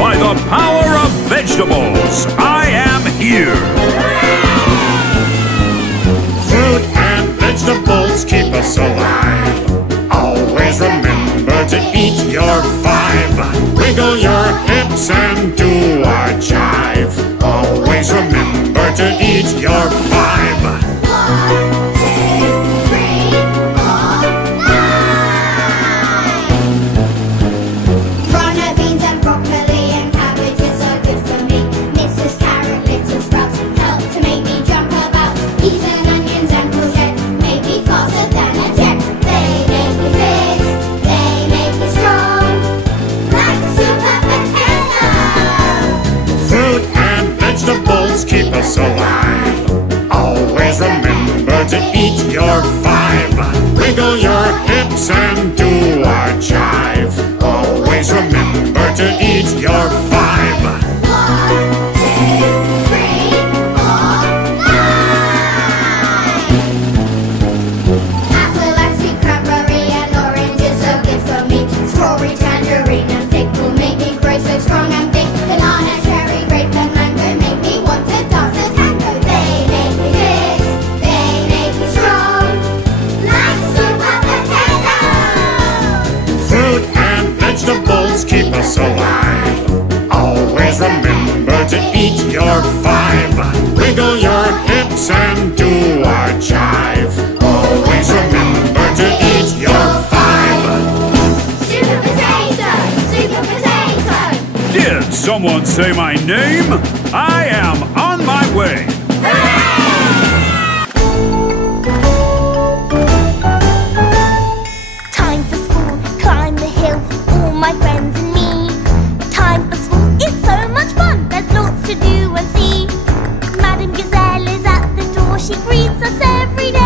By the power of vegetables, I am here. Fruit and vegetables keep us alive. Always remember to eat your five. Wiggle your hips and do a jive. Always remember to eat your five. 1, 2, 3, 4, 5. Runner beans and broccoli and cabbage is so good for me. Mrs. Carrot, little sprouts help to make me jump about. Even onions and courgette make me faster than a jet. They make me fit, they make me strong, like super potato. Fruit and vegetables keep us alive. Always remember to eat your five. Wiggle your hips and do a jive. Always remember to eat your five. 1, 2, 3, 4, 5. Apple, sweet cranberry and orange is so good for me. Strawberry, tangerine and fig will make me grow so strong and big. Banana, cherry, grape and mango make me want to dance a tango. They make me fit, they make me strong, like super potato. Fruit and vegetables keep us alive. Always remember to eat your five. Wiggle your hips and do a jive. Always remember to eat your five. Super potato, super potato. Did someone say my name? I am on my way. Time for school, climb the hill, all my friends and me. Time for school, it's so much fun, there's lots to do and see. Madame Gazelle is at the door, she greets us every day.